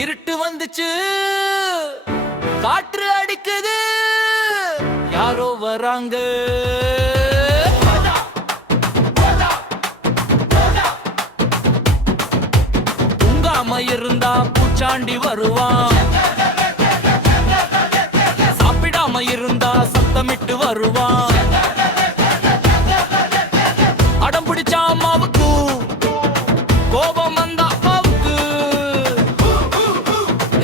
இருட்டு வந்துச்சு, காற்று அடிக்குது, யாரோ வராங்க. தூங்காம இருந்தா பூச்சாண்டி வருவான், சாப்பிடாம இருந்தா சத்தமிட்டு வருவான். அடம் பிடிச்சா அம்மாவுக்கு, கோபம் வந்தா அப்பாவுக்கு,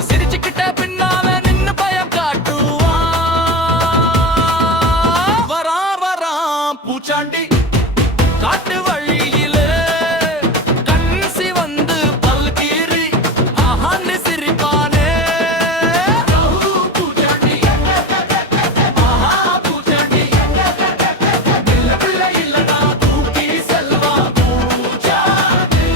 சிரிச்சுக்கிட்ட பின்னால நின்னு பயம் காட்டுவான். வரான் வரான் பூச்சாண்டி காட்டு வழியிலே, கண் சிவந்து பல்கீறி ஆஹான்னு சிரிப்பானே. பூச்சாண்டி ஆஹா பூச்சாண்டி இல்ல பிள்ளை இல்லடா தூக்கி செல்வா பூச்சாண்டி.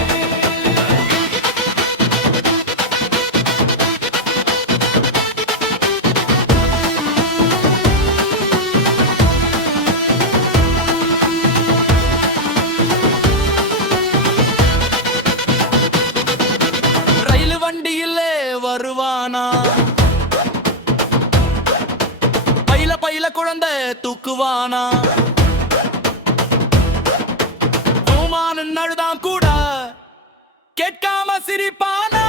ரயில் வண்டியிலே வருவானா, பையில பையில குழந்தை தூக்குவானா. பூமானன் அழுதான் கூட கேட்காம சிரிப்பானா.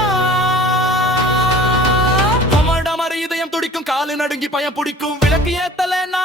டமர் டமர் இதயம் துடிக்கும், காலு நடுங்கி பயம் பிடிக்கும், விளக்கு ஏத்தலனா